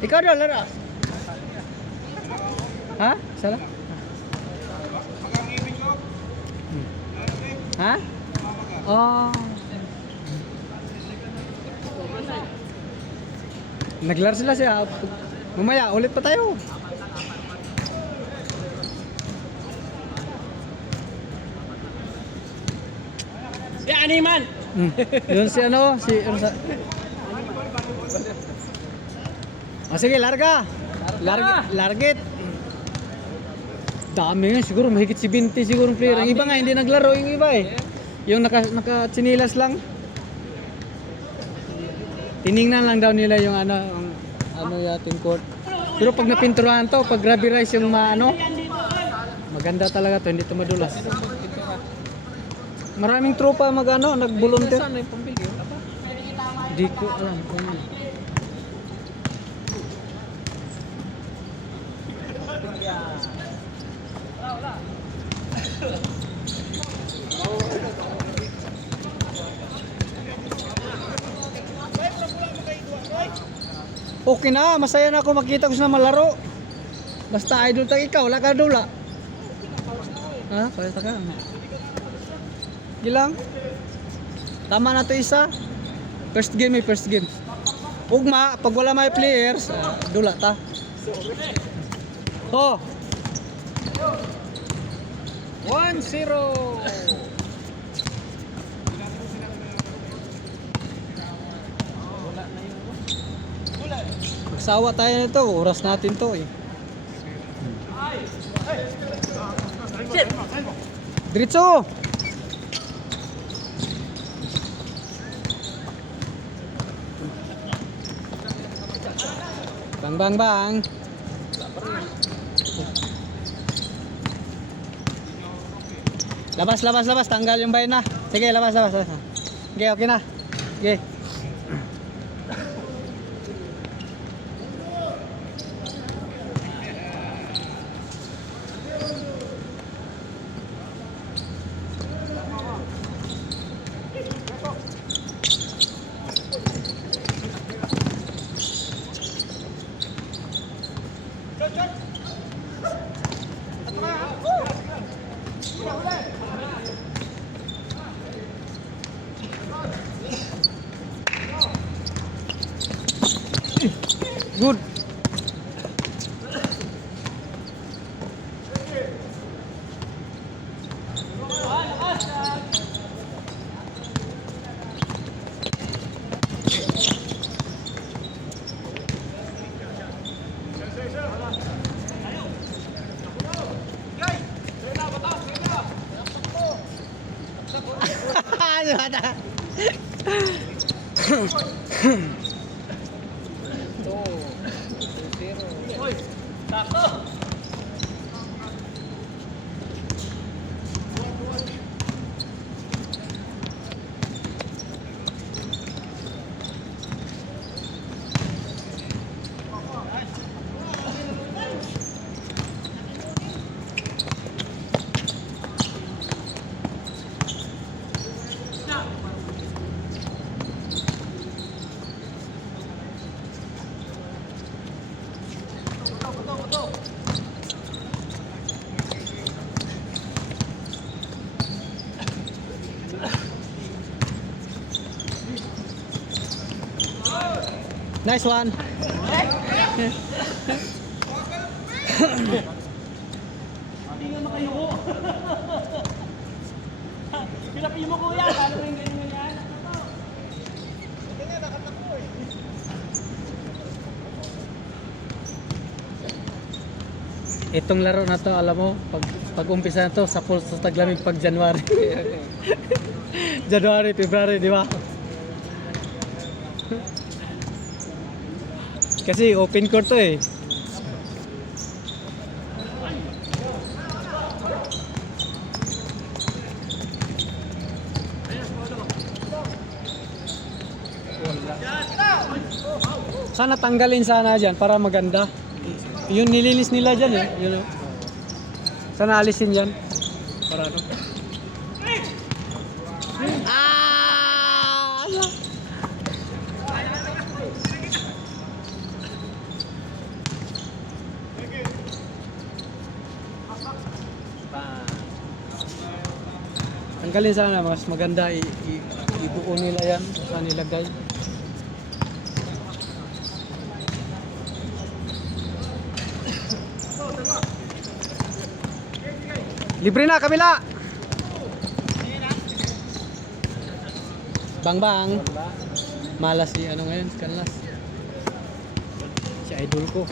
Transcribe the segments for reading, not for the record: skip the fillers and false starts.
Ikaw daw, laro. Ha? Salah? Ha? Oh. Naglaro sila siya. Mamaya, ulit pa tayo. Si Animan! Yun si ano, si sige, larga. Largit. Dami yun, siguro mahigit si 20 siguro player. Ang iba nga hindi naglaro, yung iba eh. Yung naka chinilas lang. Tiningnan lang daw nila yung ano yating court. Pero pag napinturahan to, pag rubberized yung maganda talaga to, hindi to madulas. Maraming tropa nag-volunteer. Saan yung pambili? Di ko alam kung okay na, masaya na ako makita ko sila malaro. Basta idol tag ikaw, wala ka dula. Ha? Kaya ka. Gilang. Tama na to isa. First game. Ugma, pag wala may players, dula ta. Oh. 1-0! Magsawa tayo nito, oras natin to eh. Diretso! Bang. Labas, tanggal yung bayan na. Sige, labas. Okay na. Okay. Good. Ano ada? Nice one. Hindi nga makayuko. Pinapin mo kuya, paano mo yung ganyan yan? Itong laro na to, alam mo, pag umpisa na to, sa taglamig pag January. January, February, di ba? Kasi open court to eh. Sana tanggalin sana dyan para maganda. Yun nilinis nila dyan eh. Yun, sana alisin dyan. Para ano. Tanggalin sana, mas maganda ibuo nila yan sa nilagay. Libre na, kabila! Bang. Malas si ano ngayon, si Canlas. Si idol ko.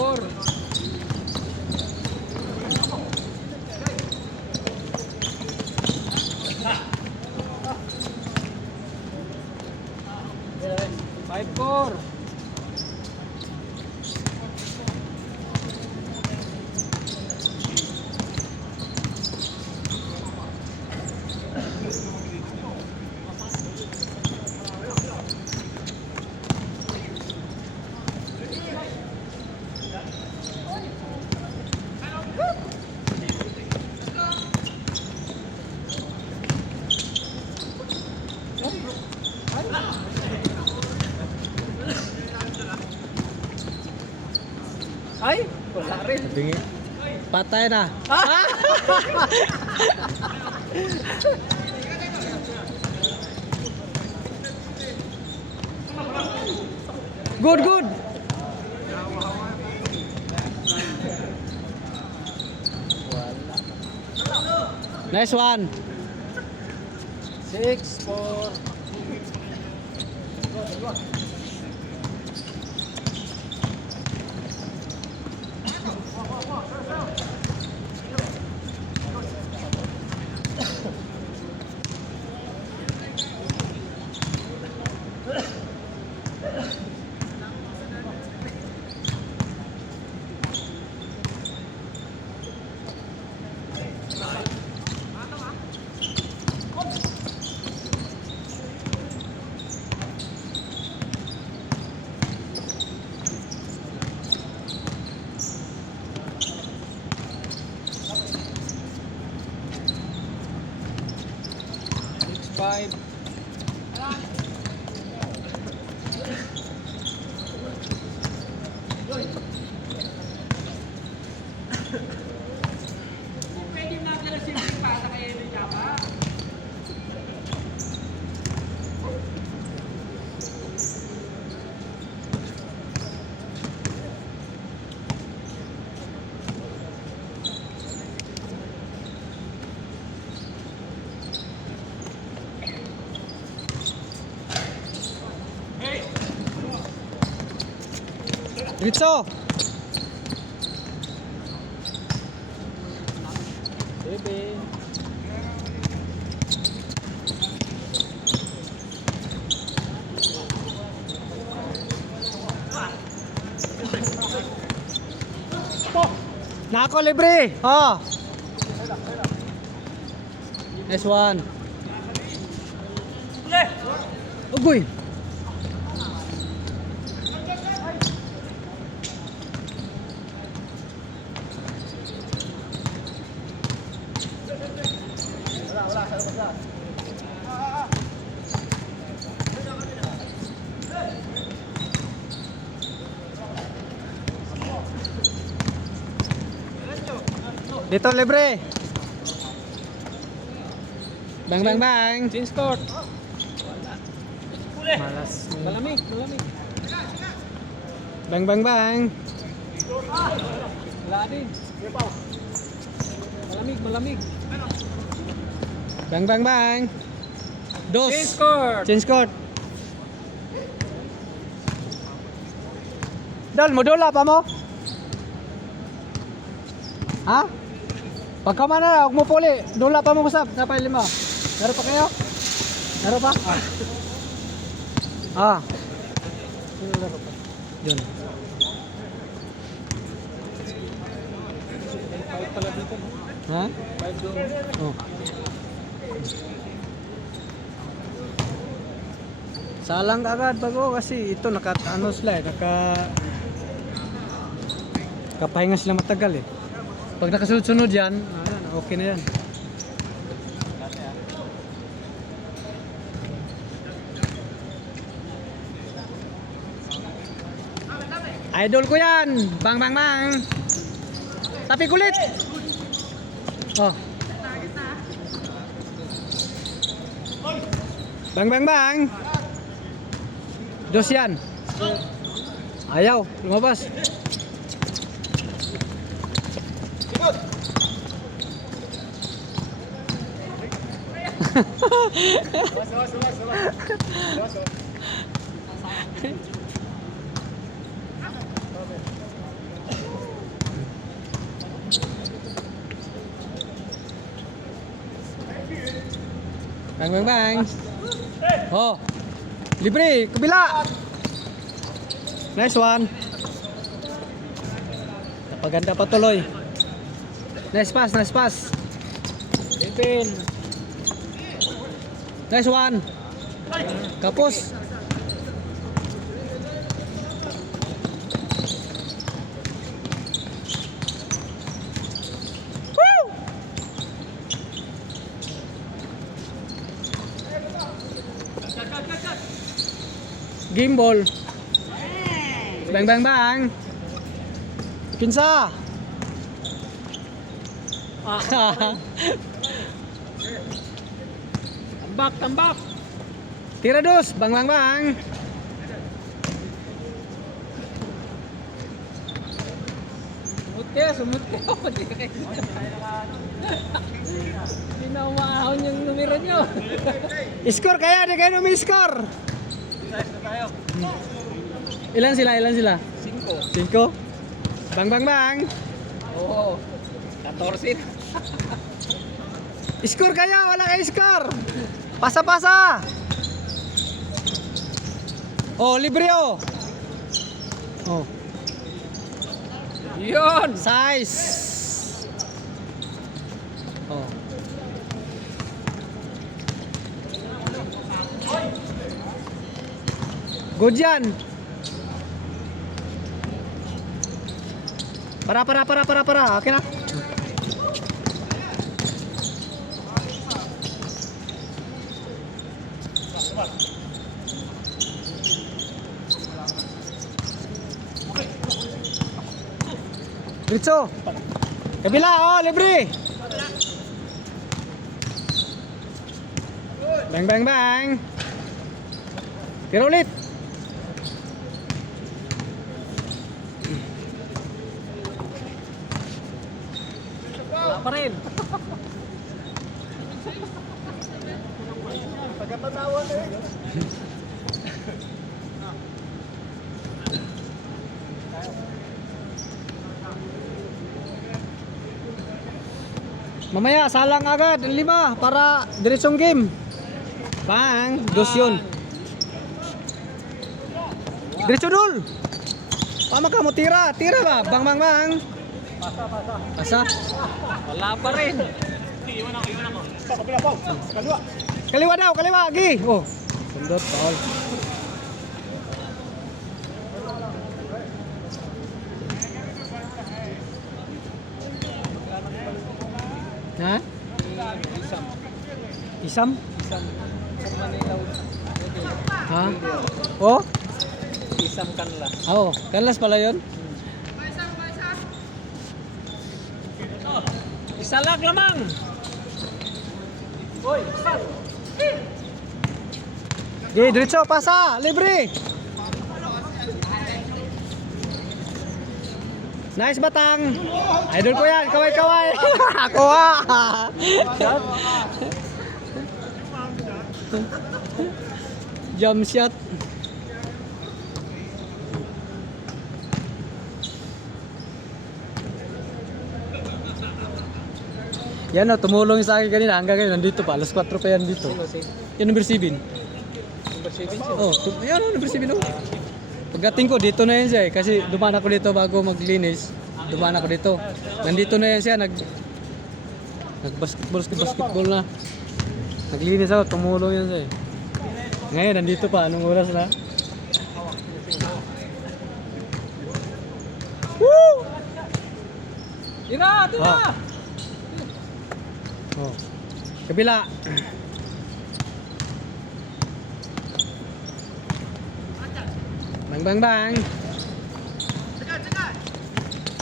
Four. Five, four. Ay, wala rin. Bingi. Patay na. Good. Nice one. 6-4. Five. Pwede na ka na simple pasa kay Edo Java. Ritso. Bebe. Nako libre. Oh. Nice one. Ugoy. Dito libre. Bang. Change court. Malas. Malamig. Bang. Wala din. Malamig. Bang. Dos. Change court. Change court. Dal, modula pa mo? Ha? Pagka man na, huwag mo puli. Dula pa mo kusap. Napay lima. Meron pa kayo? Meron pa? Ah. Yun. Ha? Oh. Salang agad bago kasi ito naka ano sila naka Kapahinga sila matagal eh. Pag nakasunod-sunod yan, ayan, okay na yan. Idol ko yan! Bang bang bang! Tapi kulit! Oh. Bang bang bang! Dos yan! Ayaw, lumabas! Bang bang bang. Oh. Libre, kabila. Nice one. Napaganda pa tuloy. Nice pass, nice pass. Pin. Nice one. Kapos. Woo! Game ball. Bang bang bang. Kinsa. Tambak, tambak. Tira dos, bang bang bang. Sumut ka. Hindi na umahon yung numero nyo. Score kaya, di kayo score. Ilan sila, ilan sila? 5. 5? Bang bang bang. Oo. 14. Score kaya, wala kayo score. Pasa-pasa. Oh, libre oh. Oh, Yun. size. Oh. Good yan. Para. Okay na. Ritso. Kabila, oh, libre. Bang bang bang. Tira ulit. Wala pa rin. Pagkatatawan eh. Mamaya, salang agad, 5 para diretsong game. Bang, dos yun. Diretso dul. Tama ka mo, tira ba? Bang bang bang. Pasa. Wala pa rin. Kaliwa daw, kaliwa, gi. Oh, sundot, foul. Ha? Isam? Isang Manila. Ha? Oh? Isang kanla. Oo, kanlas pala yun. Isa lang lamang. Hoy, saan? Gi, diretso, pasa, libre. Nice batang. Idol ko yan, kaway-kaway. Ako ha. Jump shot. Yan o, tumulong sa akin kanina hanggang ngayon nandito pa, alas 4 pa yan dito. Yan number 7. Number 7. Oh, yan o, number 7 o. Pagdating ko, dito na yan siya eh. Kasi dumaan ako dito bago maglinis. Dumaan ako dito. Nandito na yan siya, nag-basketball na. Naglinis ako, tumulong yan siya eh. Ngayon, nandito pa. Anong oras na? Woo! Tira! Oh. Kabila. Bang bang bang.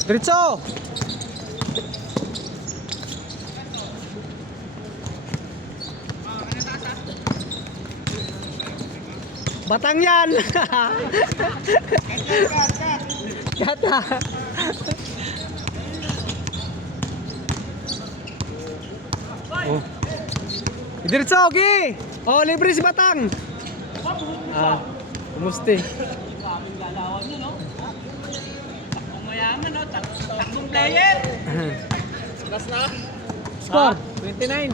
Diretso. Batang yan. Kata. Oh. Diretso, okay. Oh, libre si Batang. Ah, kumusta? Mayaman, no? Takbong player. Last na. Score. 29.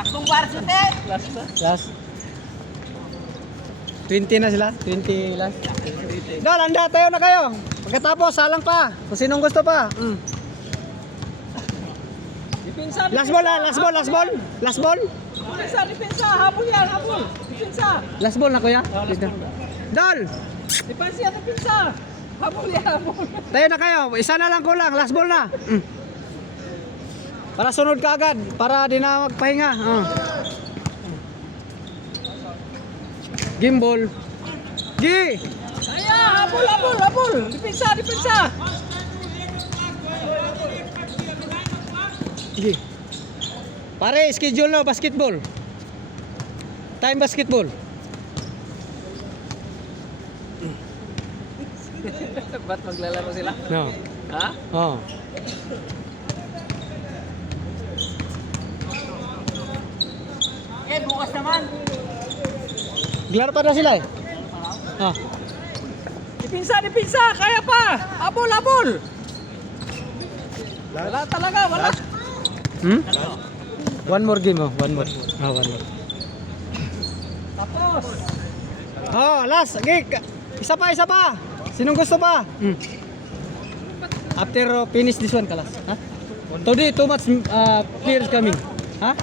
Takbong varsity. Last na. Last. 20 na sila. 20 last. Dol, anda tayo na kayo. Pagkatapos, salang pa. Kung sinong gusto pa. Depensa. Last ball, last ball, last ball. Last ball. Depensa. Habol yan, habol. Depensa. Last ball na kuya. Dito. Dol, Depensa. Habol yan, habol. tayo na kayo. Isa na lang kulang. Last ball na. Para sunod ka agad. Para di na magpahinga. Game ball. Gi! Kaya, habol. Depensa. Gi. Pare, schedule na basketball. Time basketball. Ba't maglalaro sila? No. Ha? Oh. Okay, bukas naman. Glaro pa na sila eh. Ah. Depensa. Kaya pa. Habol. Wala talaga, wala. One more game oh. One more. One more. Tapos. Oh, last. Okay. Isa pa. Sinong gusto pa? After finish this one, kalas. Ha? Today, too much players coming. Ha?